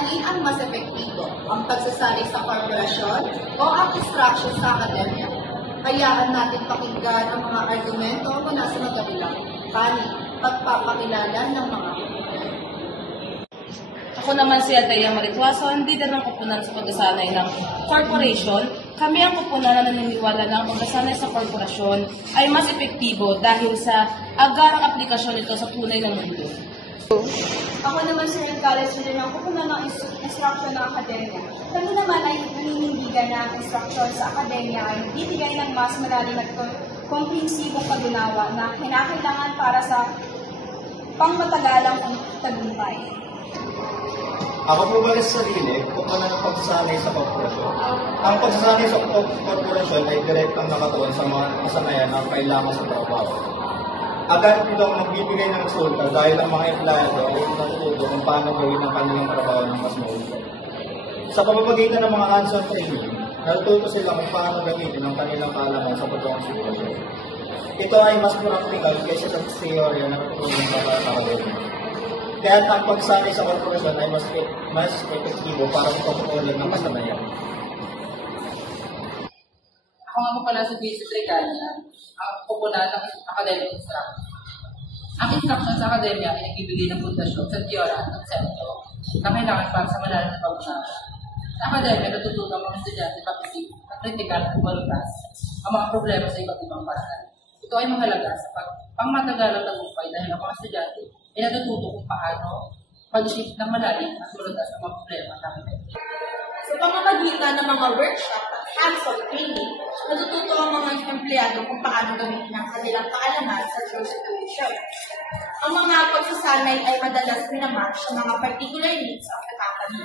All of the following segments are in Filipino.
alin ang mas epektibo, ang pagsasali sa korporasyon o ang instruction sa akademya? Hayaan natin pakinggan ang mga argumento mula sa magkabilang panig, pagpapakilala ng mga Ako naman si Atea Marituason, leader ng koponan sa pagsasanay ng corporation. Kami ang koponan na naniniwala na ang pagsasanay sa korporasyon ay mas epektibo dahil sa agarang aplikasyon nito sa tunay ng mundo. Ako naman si College leader ng koponan ng instruction ng akademya. Kami naman ay naninindigan na ang instruction sa akademya ay bibigay ng mas malalim at komprehensibong pag-unawa na kinakailangan para sa pangmatagalang tagumpay. Ako po ba sa sarili, kukunan ng pagsasanay sa korporasyon. Ang pagsasanay sa korporasyon ay direktang nakatuon sa mga kasanayan na kailangan sa trabaho. Agad itong magbibigay ng resulta dahil ang mga empleyado ay natututo kung paano gawin ang kanilang trabaho ng mas mahusay. Sa pamamagitan ng mga hands-on training, natututo sila kung paano gamitin ang kanilang kaalaman sa totoong sitwasyon. Ito ay mas practical kaysa sa teorya na natutunan sa akademya. Kaya ang pagsanay sa korporasyon ay mas epektibo para sa pagkukulit ng kasanayan. Ako nga pala si Vice Tricania, ang koponan ng academic instruction. Ang instruction sa akademya ay nagbibigay ng pundasyon sa teorya at konsepto na kailangan para sa malalim na pag-usapan. Sa akademya, natututo ang mga estudyante pag-isip at kritikal at malutas ang mga problema sa iba't ibang paraan. Ito ay mahalaga sa pangmatagalang tagumpay dahil ang mga estudyante ay natututo kung paano pag-isip ng malalim at malutas ang mga problema ng akademya. Sa pamamagitan ng mga workshop at hands-on training, natututo ang mga empleyado kung paano gamitin ang kanilang kaalaman sa true situation. Ang mga pagsasanay ay madalas minamatch sa mga particular needs of the company.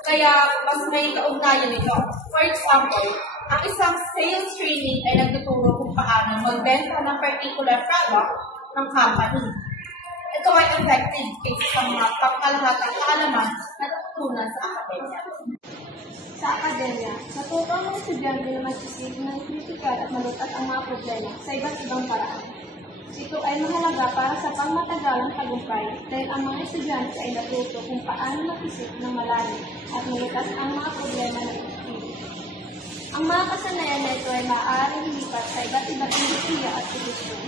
Kaya mas may kaugnayan nito. For example, ang isang sales training ay nagtuturo kung paano magbenta ng particular product ng company. Ito ay effective kaysa sa mga pangkalahatang kaalaman na natutunan sa akademya. Sa akademya, natuto ang mga estudyante na mag-isip ng kritikal at malutas ang mga problema sa iba't ibang paraan. Ito ay mahalaga para sa pangmatagalang tagumpay dahil ang mga estudyante ay natuto kung paano mag-isip ng malalim at malutas ang mga problema ng epektibo. Ang mga kasanayan na ito ay maaaring lipat sa iba't ibang industriya at posisyon.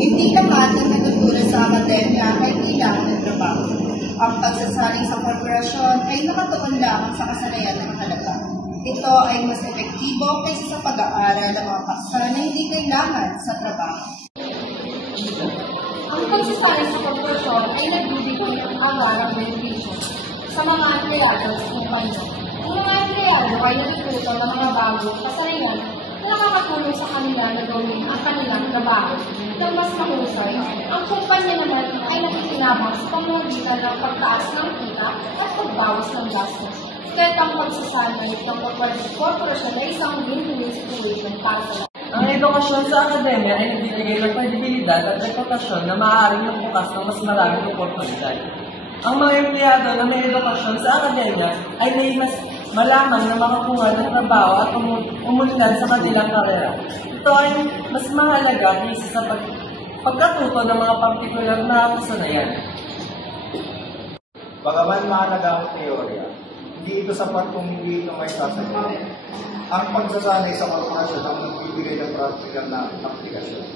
Hindi naman ang natutunan sa akademya ay kailangan ng trabaho. Ang pagsasaling sa korporasyon ay nakatuon lamang sa kasanayan ng halaga. Ito ay mas epektibo kaysa sa pag-aaral ng mga paksa na hindi kailangan sa trabaho. Ang pagsasaling sa korporasyon ay nagbibigay ng agarang benepisyo sa mga empleyado sa kumpanya. Ang mga empleyado ay natututo ng mga bagong kasanayan na nakakatulong sa kanila na gawin ang kanilang trabaho ng mas mahusay. Ang kumpanya naman ay nakikinabang sa pamamagitan ng pagtaas ng kita at pagbawas ng gastos. Kaya ang pagsasanay ng korporasyon ay isang win-win situation para sa lahat. Ang edukasyon sa akademya ay nagbibigay ng kredibilidad at reputasyon na maaaring magbukas ng mas maraming oportunidad. Ang mga empleyado na may edukasyon sa akademya ay may mas malamang na makakuha ng trabaho at umunlad sa kanilang karera. Ito ay mas mahalaga kaysa sa pagkatuto ng mga partikular na kasanayan. Bagaman mahalaga ang teorya, hindi ito sapat kung hindi ito may sasagot. Ang pagsasanay sa korporasyon ang nagbibigay ng practical na aplikasyon.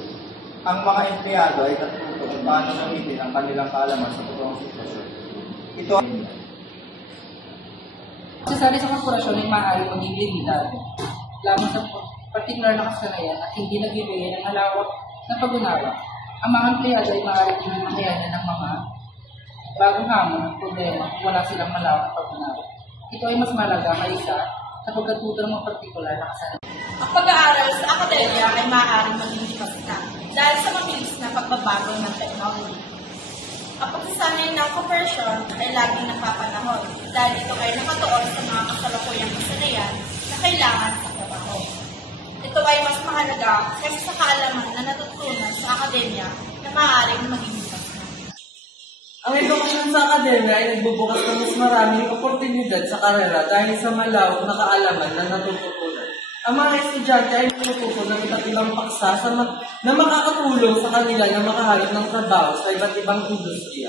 Ang mga empleyado ay natututo kung paano gamitin ang kanilang kaalaman sa totoong sitwasyon. Ito ay Pagsasanay sa korporasyon ay maaaring maging limitado lamang sa partikular na kasanayan at hindi nagbibigay ng malawak na pag-unawa. Ang mga empleyado ay maaaring hindi makayanan ng mga bagong hamon at problema kung wala silang malawak na pag-unawa. Ito ay mas malaga kaysa sa pagkatuto ng mga partikular na kasanayan. Ang pag-aaral sa akademya ay maaaring maging basta dahil sa mabilis na pagbabago ng technology. Ang pagsasanay ng korporasyon ay laging napapanahon dahil ito ay nakatuon sa mga kasalukuyang kasanayan na kailangan sa trabaho. Ito ay mas mahalaga kaysa sa kaalaman na natutunan sa akademya na maaaring maging basta. Ang edukasyon sa akademya ay nagbubukas ng mas maraming oportunidad sa karera dahil sa malawak na kaalaman na natututunan. ang mga estudyante ay matututo ng iba't ibang paksa na makakatulong sa kanila na makahanap ng trabaho sa iba't ibang industriya.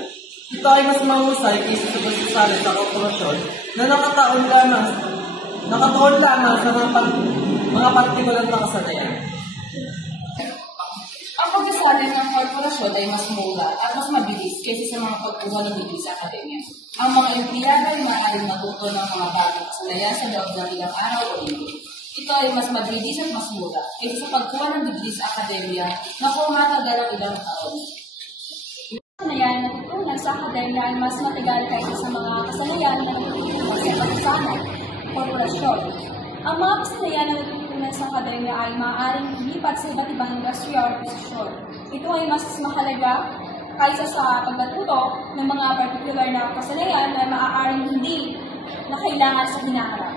Ito ay mas mahusay kaysa sa pagsasalit sa korporasyon na nakataon lamang sa mga partikular na kasanayan. Ang pagkasali ng korporasyon ay mas mura at mas mabilis kaysa sa mga pagkuha ng degree sa akademya. Ang mga empleyado ay maaaring matuto ng mga bagong kasanayan sa loob ng ilang araw o linggo. Ito ay mas mabilis at mas mura kaysa sa pagkuha ng degree sa akademya na kumatagal ang ilang taon. Kasanayan na natutunan sa akademya ay mas matagal kaysa sa mga kasanayan na natutunan sa pagsasanay, korporasyon. Ang mga kasanayan na natutunan sa akademya ay maaaring lumipat sa iba't ibang industriya o posisyon. Ito ay mas mahalaga kaysa sa pagkatuto ng mga particular na kasanayan na maaaring hindi na kailangan sa hinaharap.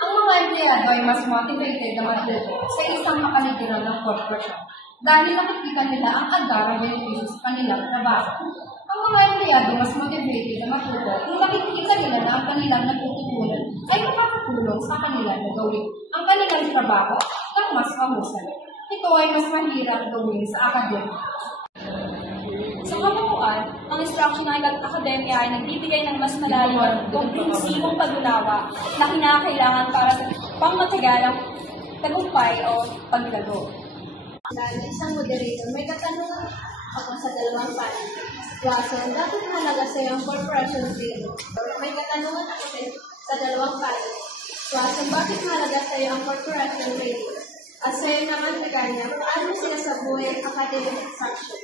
Ang mga empleyado ay mas motivated na matuto sa isang makaliguran ng korporasyon dahil nakikita nila ang agarang benepisyo sa kanilang trabaho. Ang mga empleyado mas motivated na matuto kung nakikita nila na ang kanilang natututunan ay makakatulong sa kanila na gawin ang kanilang trabaho ng mas mahusay. Ito ay mas mahirap gawin sa akademya. Sa kabuuan, ang instructional academia ay nagbibigay ng mas malalim at komprehensibong pag-unawa na kinakailangan para sa pangmatagalang tagumpay o paglago. Dahil isang moderator, may katanungan ako sa dalawang panel. Watson, dapat mahalaga sa iyo ang corporation training. May katanungan ako sa dalawang panel. Watson, bakit mahalaga sa iyo ang corporation training? At sa iyo naman, Naganya, paano sila sa buhay academic instruction?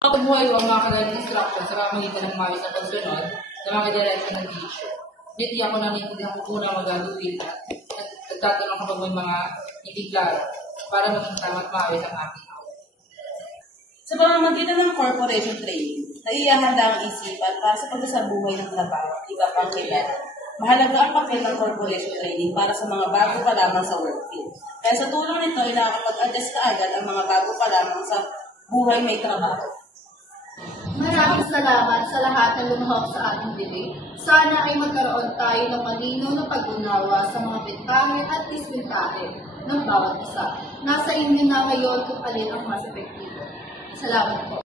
Ang pagbuhay o ang mga kagaling instruction sa pamamagitan ng mawis sa pagsunod sa mga direksyon ng teacher. Hindi ako nanitindihan ko na magagawin at nagtatanong kapag may mga hindi klaro para maging tama at mawis ang aking awit. Sa pamamagitan ng corporation training, naihahanda ang isipan para sa pagsasabuhay ng trabaho, iba pang kilala. Mahalaga ang papel ng corporation training para sa mga bago pa lamang sa workfield. Kaya sa tulong nito ay nakakapag-adjust kaagad ang mga bago pa lamang sa buhay may trabaho. Maraming salamat sa lahat na lumahok sa ating debate. Sana ay magkaroon tayo ng malinaw na pag-unawa sa mga bentahe at disbentahe ng bawat isa. Nasa inyo na ngayon kung alin ang mas epektibo. Salamat po.